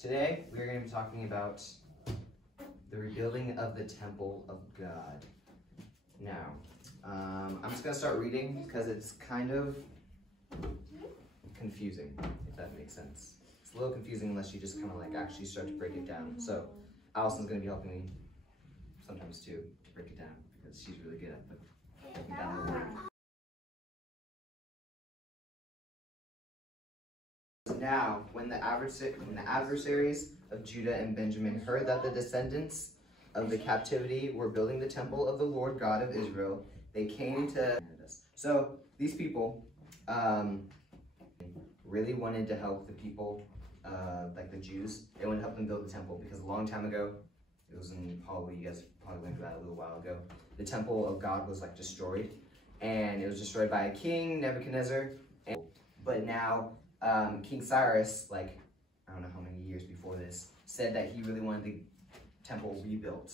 Today we're going to be talking about the rebuilding of the temple of God. Now, I'm just going to start reading because it's kind of confusing, if that makes sense. It's a little confusing unless you just kind of like actually start to break it down. So Allison's going to be helping me sometimes too to break it down because she's really good at breaking down the word. Now, when the adversaries of Judah and Benjamin heard that the descendants of the captivity were building the temple of the Lord God of Israel, they came to us. So these people really wanted to help the people, like the Jews. They wanted to help them build the temple because a long time ago, it was in probably, you guys probably went through that a little while ago, the temple of God was like destroyed, and it was destroyed by a king, Nebuchadnezzar. But now, King Cyrus, like, I don't know how many years before this, said that he really wanted the temple rebuilt.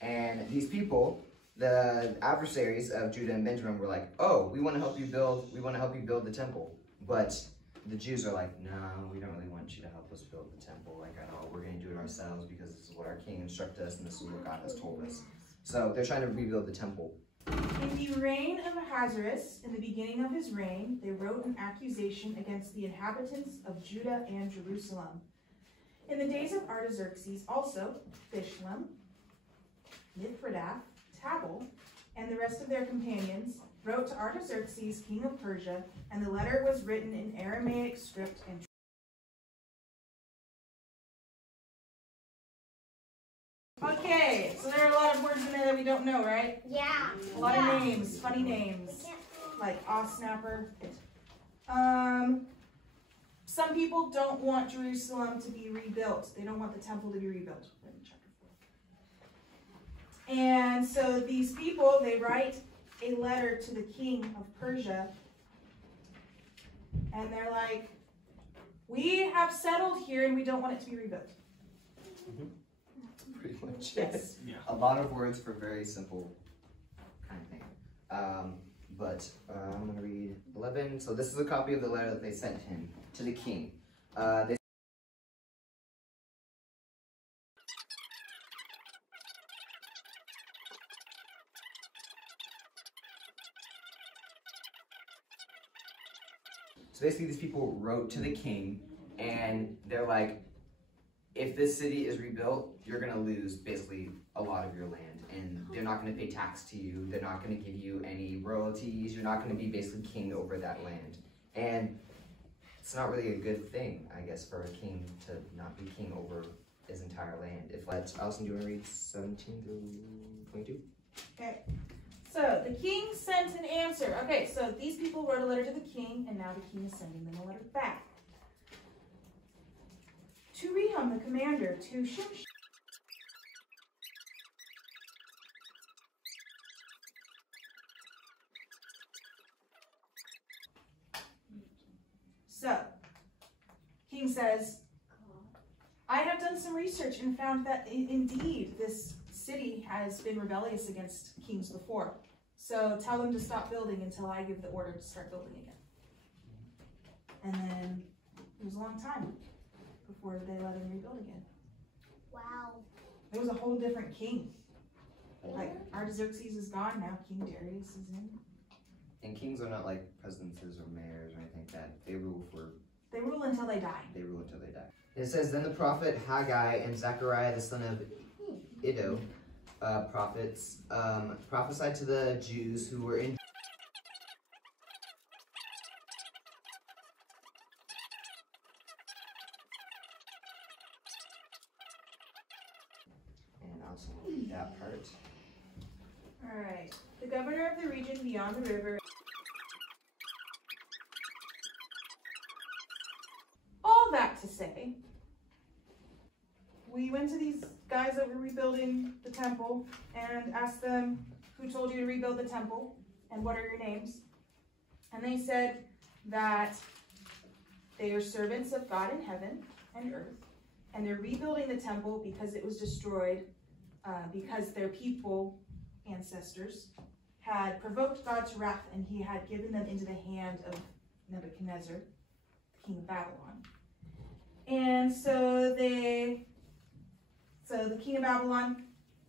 And these people, the adversaries of Judah and Benjamin, were like, oh, we want to help you build the temple. But the Jews are like, no, we don't really want you to help us build the temple like at all. We're going to do it ourselves because this is what our king instructed us and this is what God has told us. So they're trying to rebuild the temple. In the reign of Ahasuerus, in the beginning of his reign, they wrote an accusation against the inhabitants of Judah and Jerusalem. In the days of Artaxerxes also, Bishlam, Mithridath, Tabal, and the rest of their companions wrote to Artaxerxes, king of Persia, and the letter was written in Aramaic script and okay, so there are a lot of words in there that we don't know, right? Yeah. A lot of names, funny names, like Snapper. Some people don't want Jerusalem to be rebuilt. They don't want the temple to be rebuilt. And so these people, they write a letter to the king of Persia, and they're like, we have settled here and we don't want it to be rebuilt. Pretty much. Yes. Yeah. A lot of words for very simple kind of thing. I'm going to read 11. So this is a copy of the letter that they sent him to the king. So basically these people wrote to the king and they're like, if this city is rebuilt, you're going to lose basically a lot of your land. And they're not going to pay tax to you. They're not going to give you any royalties. You're not going to be basically king over that land. And it's not really a good thing, I guess, for a king to not be king over his entire land. Allison, do you want to read 17 through 22? Okay. So the king sent an answer. Okay, so these people wrote a letter to the king, and now the king is sending them a letter back. To Rehum, the commander, to Shimshai. So, king says, I have done some research and found that indeed this city has been rebellious against kings before. So tell them to stop building until I give the order to start building again. And then it was a long time before they let him rebuild again. Wow. It was a whole different king. Like Artaxerxes is gone now, King Darius is in. And kings are not like presidents or mayors or anything like that. They rule until they die. They rule until they die. It says, then the prophet Haggai and Zechariah the son of Iddo, prophets, prophesied to the Jews who were in and I'll also read that part. All right. The governor of the region beyond the river. All that to say, we went to these guys that were rebuilding the temple and asked them, who told you to rebuild the temple and what are your names? And they said that they are servants of God in heaven and earth, and they're rebuilding the temple because it was destroyed because their people, ancestors, had provoked God to wrath, and he had given them into the hand of Nebuchadnezzar, king of Babylon. And so the king of Babylon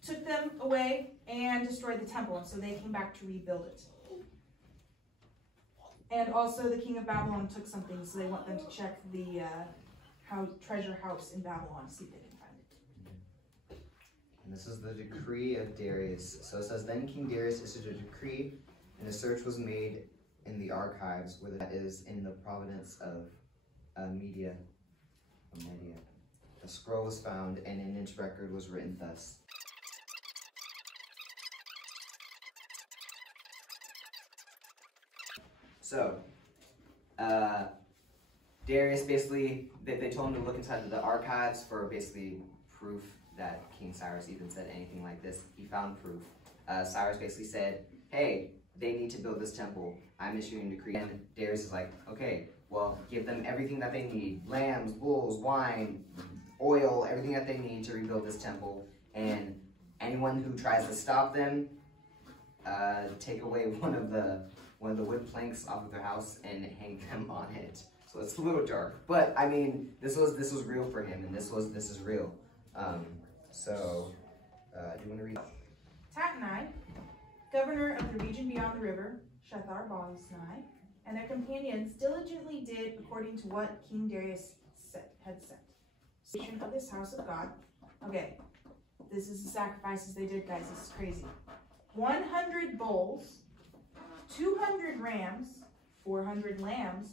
took them away and destroyed the temple, and so they came back to rebuild it. And also the king of Babylon took something, so they want them to check the treasure house in Babylon to see if they can find it. And this is the decree of Darius. So it says, then King Darius issued a decree, and a search was made in the archives, where that is in the province of Media. A scroll was found, and in its record was written thus. So, Darius basically, they told him to look inside the archives for basically proof that King Cyrus even said anything like this. He found proof. Cyrus basically said, hey, they need to build this temple. I'm issuing a decree. And Darius is like, okay, well, give them everything that they need. Lambs, bulls, wine, oil, everything that they need to rebuild this temple. And anyone who tries to stop them, take away one of the wood planks off of their house and hang them on it. So it's a little dark, but I mean, this was real for him, and this is real. Do you want to read? Tatnai, governor of the region beyond the river, Shethar-Boznai, and their companions diligently did according to what King Darius had said. Of this house of God. Okay, this is the sacrifices they did, guys. This is crazy. 100 bulls, 200 rams, 400 lambs,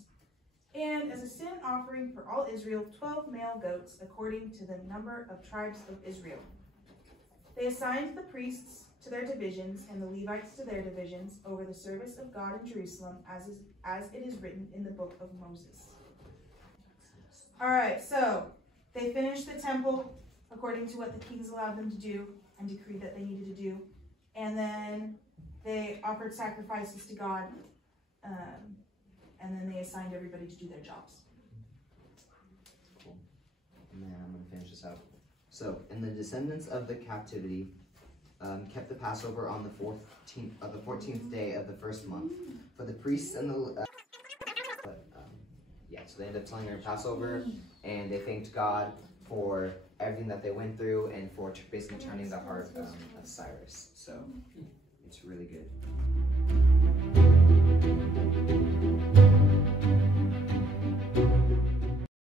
and as a sin offering for all Israel, 12 male goats, according to the number of tribes of Israel. They assigned the priests to their divisions and the Levites to their divisions over the service of God in Jerusalem, as it is written in the book of Moses. All right, so they finished the temple according to what the kings allowed them to do and decreed that they needed to do. And then they offered sacrifices to God, and then they assigned everybody to do their jobs. Cool. And then I'm going to finish this out. So, and the descendants of the captivity kept the Passover on the 14th day of the first month. For the priests and the... so they ended up telling their Passover, and they thanked God for everything that they went through and for basically turning the heart of Cyrus. So, it's really good.